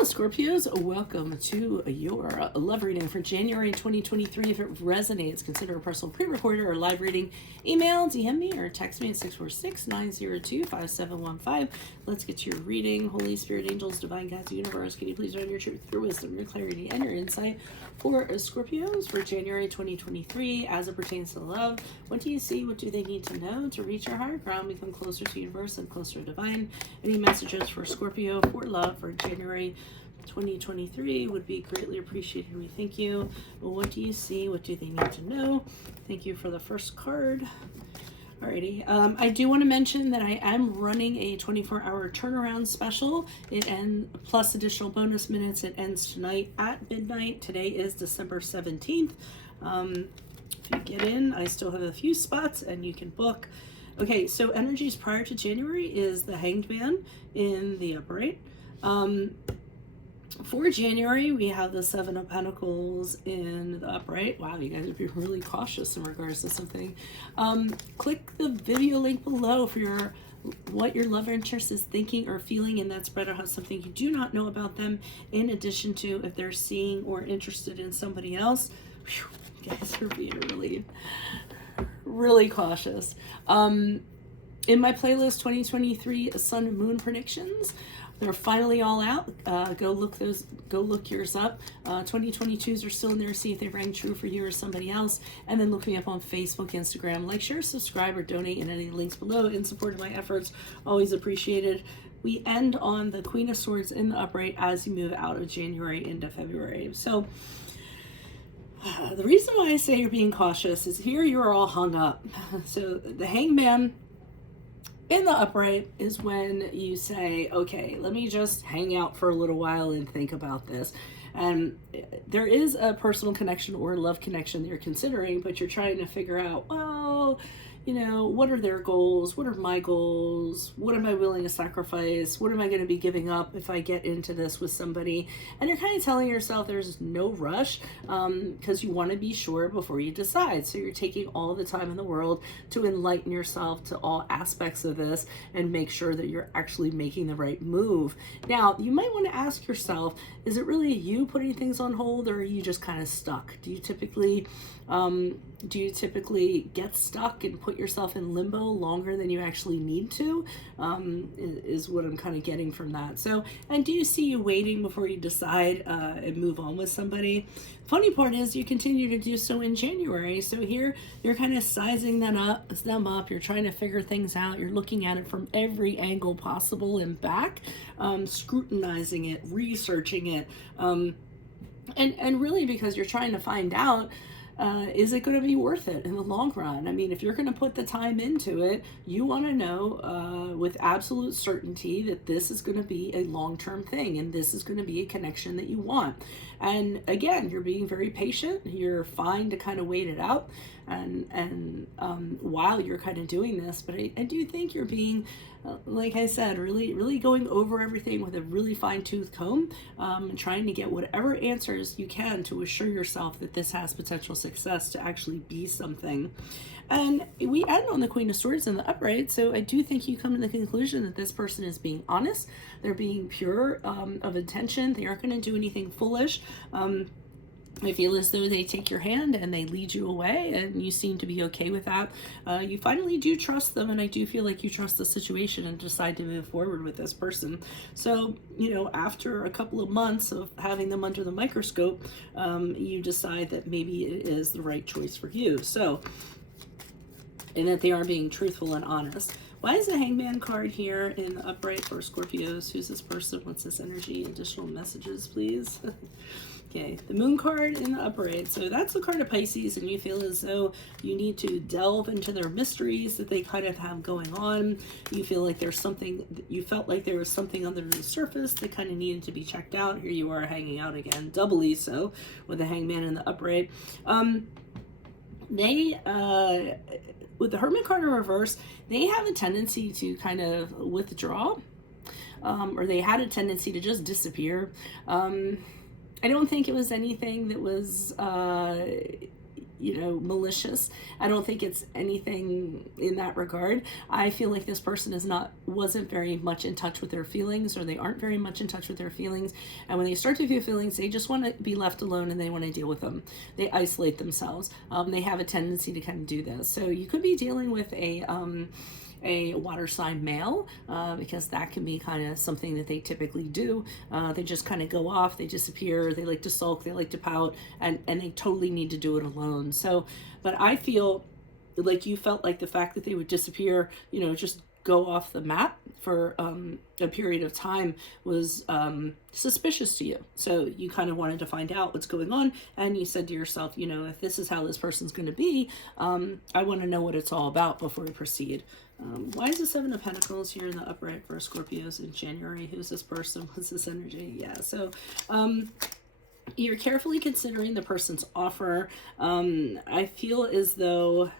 Hello, Scorpios. Welcome to your love reading for January 2023. If it resonates, consider a personal pre-recorded or live reading. Email, DM me, or text me at 646-902-5715. Let's get to your reading. Holy Spirit, angels, divine guides, universe, can you please run your truth, your wisdom, your clarity, and your insight for Scorpios for January 2023 as it pertains to love? What do you see? What do they need to know to reach our higher ground, become closer to universe and closer to divine? Any messages for Scorpio for love for January 2023 would be greatly appreciated. We thank you. What do you see? What do they need to know? Thank you for the first card. Alrighty. I do want to mention that I am running a 24-hour turnaround special. It ends plus additional bonus minutes. It ends tonight at midnight. Today is December 17th. If you get in, I still have a few spots and you can book. Okay, so energies prior to January is the Hanged Man in the upright. For January, we have the Seven of Pentacles in the upright. Wow, you guys would be really cautious in regards to something. Click the video link below for what your love interest is thinking or feeling in that spread, or how something you do not know about them, in addition to if they're seeing or interested in somebody else. Whew, you guys are being really cautious. In my playlist 2023 Sun and Moon predictions, they're finally all out. Go look yours up. 2022s are still in there. See if they rang true for you or somebody else. And then look me up on Facebook, Instagram. Like, share, subscribe, or donate in any links below in support of my efforts. Always appreciated. We end on the Queen of Swords in the upright as you move out of January into February. So the reason why I say you're being cautious is here you are all hung up. So the Hangman in the upright is when you say, okay, let me just hang out for a little while and think about this. And there is a personal connection or love connection that you're considering, but you're trying to figure out, well, you know, what are their goals? What are my goals? What am I willing to sacrifice? What am I going to be giving up if I get into this with somebody? And you're kind of telling yourself there's no rush because you want to be sure before you decide. So you're taking all the time in the world to enlighten yourself to all aspects of this and make sure that you're actually making the right move. Now, you might want to ask yourself, is it really you putting things on hold, or are you just kind of stuck? Do you typically get stuck and put yourself in limbo longer than you actually need to, is what I'm kind of getting from that. So, and do you see you waiting before you decide and move on with somebody? Funny part is you continue to do so in January. So here you're kind of sizing them up. You're trying to figure things out. You're looking at it from every angle possible and back, scrutinizing it, researching it, and really because you're trying to find out, is it going to be worth it in the long run? I mean, if you're going to put the time into it, you want to know with absolute certainty that this is going to be a long-term thing and this is going to be a connection that you want. And again, you're being very patient. You're fine to kind of wait it out and while you're kind of doing this. But I do think you're being, like I said, really going over everything with a really fine-tooth comb, trying to get whatever answers you can to assure yourself that this has potential success to actually be something. And we end on the Queen of Swords in the upright, so I do think you come to the conclusion that this person is being honest, they're being pure of intention, they aren't going to do anything foolish. I feel as though they take your hand and they lead you away, and you seem to be okay with that. You finally do trust them, and I do feel like you trust the situation and decide to move forward with this person. So, you know, after a couple of months of having them under the microscope, you decide that maybe it is the right choice for you. So, and that they are being truthful and honest. Why is the Hangman card here in the upright for Scorpios? Who's this person? What's this energy? Additional messages, please. Okay, the Moon card in the upright. So that's the card of Pisces, and you feel as though you need to delve into their mysteries that they kind of have going on. You feel like there's something, you felt like there was something under the surface that kind of needed to be checked out. Here you are hanging out again, doubly so, with the Hangman in the upright. With the Hermit card in reverse, they have a tendency to kind of withdraw, or they had a tendency to just disappear. I don't think it was anything that was malicious. I don't think it's anything in that regard. I feel like this person wasn't very much in touch with their feelings, or they aren't very much in touch with their feelings. And when they start to feel feelings, they just want to be left alone and they want to deal with them. They isolate themselves. They have a tendency to kind of do this. So you could be dealing with a water sign male, because that can be kind of something that they typically do. They just kind of go off, they disappear, they like to sulk, they like to pout, and they totally need to do it alone. So, but I feel like you felt like the fact that they would disappear, just go off the map for a period of time was suspicious to you. So you kind of wanted to find out what's going on, and you said to yourself, if this is how this person's going to be, I want to know what it's all about before we proceed. Why is the Seven of Pentacles here in the upright for Scorpios in January? Who's this person? What's this energy? Yeah, so you're carefully considering the person's offer. I feel as though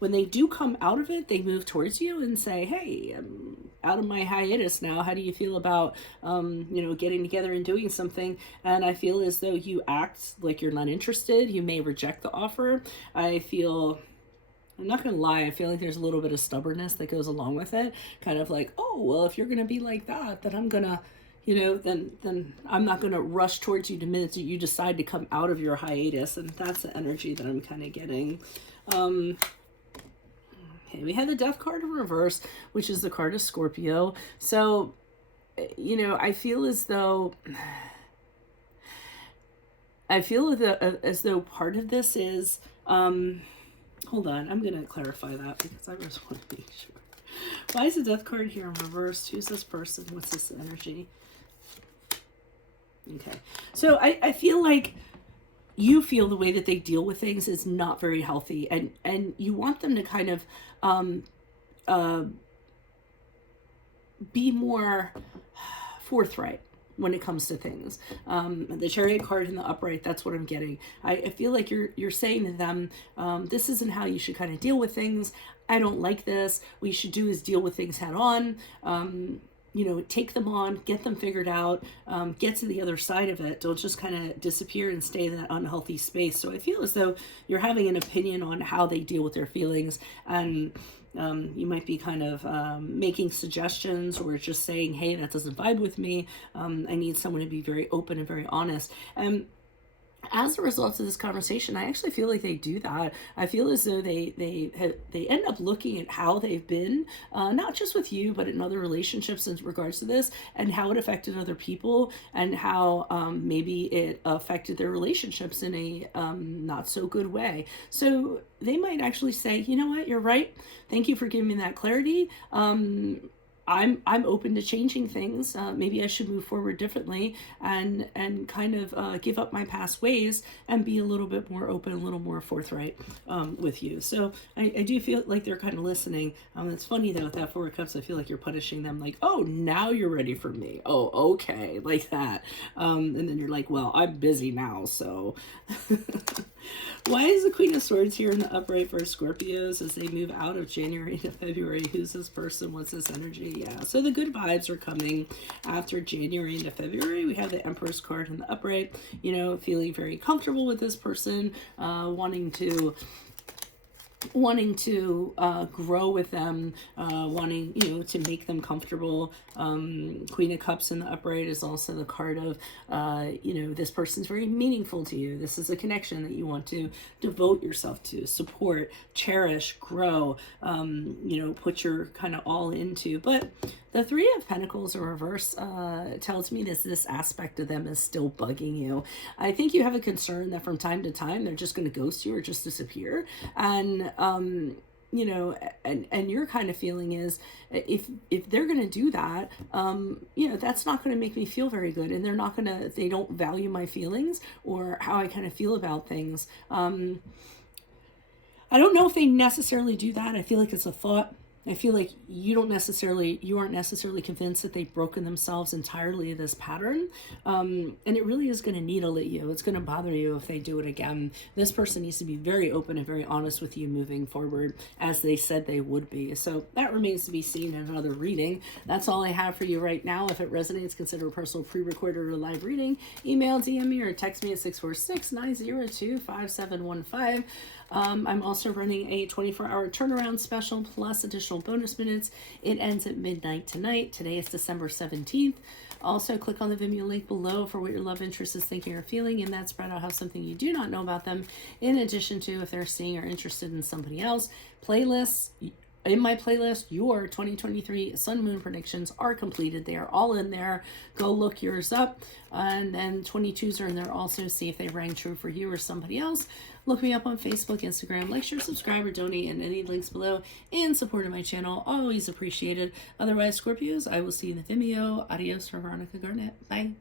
when they do come out of it, they move towards you and say, hey, I'm out of my hiatus now. How do you feel about, getting together and doing something? And I feel as though you act like you're not interested. You may reject the offer. I'm not going to lie, I feel like there's a little bit of stubbornness that goes along with it. Kind of like, oh, well, if you're going to be like that, then I'm going to, then I'm not going to rush towards you the minute that you decide to come out of your hiatus. And that's the energy that I'm kind of getting. Okay, we have the Death card in reverse, which is the card of Scorpio. So, I feel as though part of this is, hold on, I'm going to clarify that because I just want to make sure. Why is the Death card here in reverse? Who's this person? What's this energy? Okay. So I feel like you feel the way that they deal with things is not very healthy, and you want them to kind of be more forthright when it comes to things. The Chariot card in the upright, that's what I'm getting. I feel like you're saying to them, this isn't how you should kind of deal with things. I don't like this. What you should do is deal with things head on. Take them on, get them figured out, get to the other side of it. Don't just kind of disappear and stay in that unhealthy space. So I feel as though you're having an opinion on how they deal with their feelings, and you might be kind of making suggestions or just saying, hey, that doesn't vibe with me. I need someone to be very open and very honest. And as a result of this conversation, I actually feel like they do that. I feel as though they end up looking at how they've been, not just with you, but in other relationships in regards to this, and how it affected other people, and how maybe it affected their relationships in a not so good way. So they might actually say, you know what, you're right. Thank you for giving me that clarity. I'm open to changing things. Maybe I should move forward differently and kind of give up my past ways and be a little bit more open, a little more forthright with you. So I do feel like they're kind of listening. It's funny though, with that Four of Cups, I feel like you're punishing them, like, oh, now you're ready for me. Oh, okay, like that. And then you're like, well, I'm busy now, so. Why is the Queen of Swords here in the upright for Scorpios as they move out of January to February? Who's this person? What's this energy? Yeah, so the good vibes are coming after January into February. We have the Empress card in the upright, feeling very comfortable with this person, wanting to grow with them, wanting, to make them comfortable. Queen of Cups in the upright is also the card of, this person's very meaningful to you. This is a connection that you want to devote yourself to, support, cherish, grow, put your kind of all into. But the Three of Pentacles in reverse tells me this aspect of them is still bugging you. I think you have a concern that from time to time they're just going to ghost you or just disappear. And and your kind of feeling is if they're going to do that, that's not going to make me feel very good. And they don't value my feelings or how I kind of feel about things. I don't know if they necessarily do that. I feel like it's a thought. I feel like you aren't necessarily convinced that they've broken themselves entirely of this pattern. And it really is going to needle at you. It's going to bother you if they do it again. This person needs to be very open and very honest with you moving forward, as they said they would be. So that remains to be seen in another reading. That's all I have for you right now. If it resonates, consider a personal pre-recorded or live reading. Email, DM me, or text me at 646-902-5715. I'm also running a 24-hour turnaround special plus additional bonus minutes. It ends at midnight tonight. Today is December 17th. Also, click on the Vimeo link below for what your love interest is thinking or feeling. In that spread, I'll have something you do not know about them, in addition to if they're seeing or interested in somebody else. Playlists. In my playlist, your 2023 Sun Moon predictions are completed. They are all in there. Go look yours up. And then 22s are in there also. See if they rang true for you or somebody else. Look me up on Facebook, Instagram. Like, share, subscribe, or donate, and any links below in support of my channel. Always appreciated. Otherwise, Scorpios, I will see you in the Vimeo. Adios from Veronica Garnet. Bye.